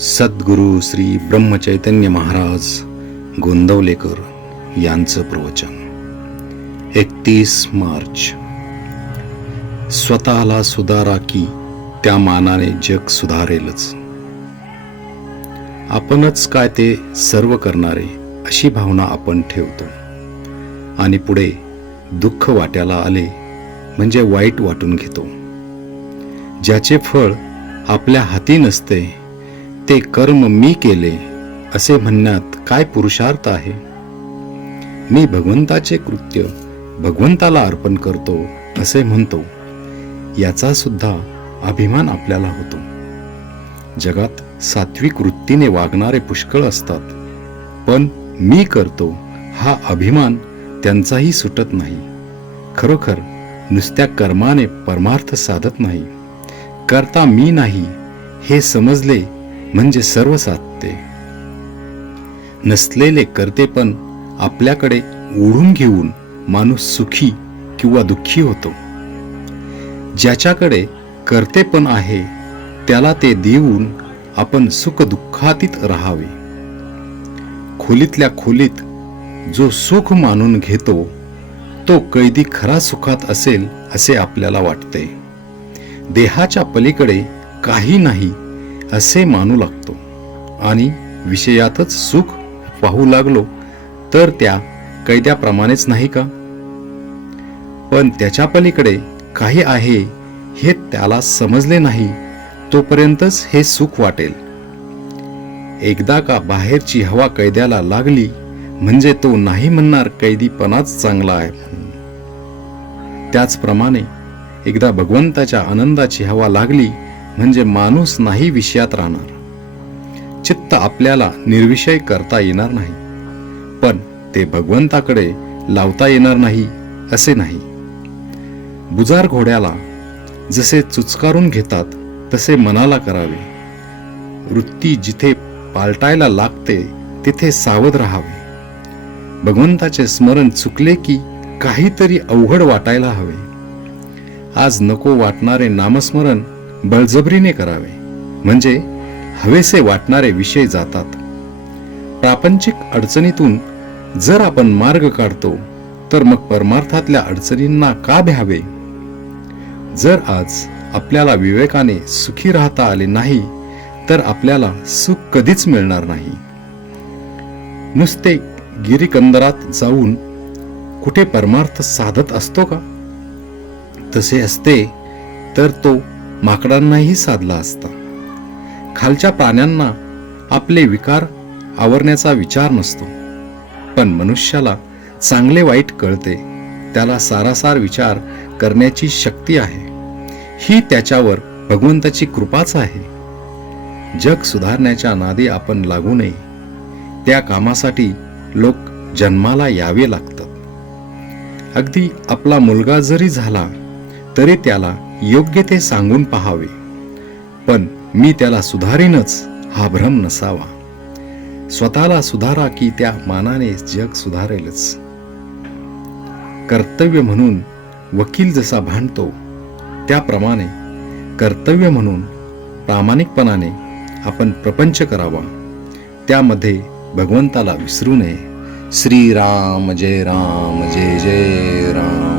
सद्गुरू श्री ब्रह्मचैतन्य महाराज गोंदवलेकर यांचं प्रवचन 31 मार्च. स्वतःला सुधारा की त्या मानाने जग सुधारेलच. आपणच काय ते सर्व करणारे अशी भावना आपण ठेवतो आणि पुढे दुःख वाट्याला आले म्हणजे वाईट वाटून घेतो. ज्याचे फळ आपल्या हाती नसते ते कर्म मी केले असे म्हणण्यात काय पुरुषार्थ आहे. मी भगवंताचे कृत्य भगवंताला अर्पण करतो असे म्हणतो, याचा सुद्धा अभिमान आपल्याला होतो. जगात सात्विक वृत्तीने वागणारे पुष्कळ असतात, पण मी करतो हा अभिमान त्यांचाही सुटत नाही. खरोखर नुसत्या कर्माने परमार्थ साधत नाही. करता मी नाही हे समजले म्हणजे सर्व साधते. नसलेले करते पण आपल्याकडे ओढून घेऊन माणूस सुखी किंवा दुःखी होतो. ज्याच्याकडे करते पण आहे त्याला ते देऊन आपण सुख दुःखातीत राहावे. खोलीतल्या खोलीत जो सुख मानून घेतो तो कैदी खरा सुखात असेल असे आपल्याला वाटते. देहाच्या पलीकडे काही नाही असे मानू लागतो आणि विषयातच सुख पाहू लागलो तर त्या कैद्याप्रमाणेच नाही का? पण त्याच्या पलीकडे काही आहे हे त्याला समजले नाही तोपर्यंतच हे सुख वाटेल. एकदा का बाहेरची हवा कैद्याला लागली म्हणजे तो नाही म्हणणार कैदीपणाच चांगला आहे. त्याचप्रमाणे एकदा भगवंताच्या आनंदाची हवा लागली म्हणजे माणूस नाही विषयात राहणार. चित्त आपल्याला निर्विषय करता येणार नाही, पण ते भगवंताकडे लावता येणार नाही असे नाही. बुजार घोड्याला जसे चुचकारून घेतात तसे मनाला करावे. वृत्ती जिथे पालटायला लागते तिथे सावध राहावे. भगवंताचे स्मरण चुकले की काहीतरी अवघड वाटायला हवे. आज नको वाटणारे नामस्मरण बळजबरीने करावे म्हणजे हवेसे वाटणारे विषय जातात. प्रापंचिक अडचणीतून जर आपण मार्ग काढतो तर मग परमार्थातल्या अडचणींना का भ्यावे? जर आज आपल्याला विवेकाने सुखी राहता आले नाही तर आपल्याला सुख कधीच मिळणार नाही. नुसते गिरीकंदरात जाऊन कुठे परमार्थ साधत असतो का? तसे असते तर तो माकडांनाही साधला असता. खालच्या प्राण्यांना आपले विकार आवरण्याचा विचार नसतो, पण मनुष्याला चांगले वाईट कळते. त्याला सारासार विचार करण्याची शक्ती आहे. ही त्याच्यावर भगवंताची कृपाच आहे. जग सुधारण्याच्या नादी आपण लागू नये. त्या कामासाठी लोक जन्माला यावे लागतात. अगदी आपला मुलगा जरी झाला तरी त्याला योग्य ते सांगून पहावे, पण मी त्याला सुधारीनच हा भ्रम नसावा. स्वतःला सुधारा की त्या मानाने जग सुधारेलच. कर्तव्य म्हणून वकील जसा भांडतो त्याप्रमाणे कर्तव्य म्हणून प्रामाणिकपणाने आपण प्रपंच करावा. त्यामध्ये भगवंताला विसरू नये. श्रीराम जय राम जय जय राम.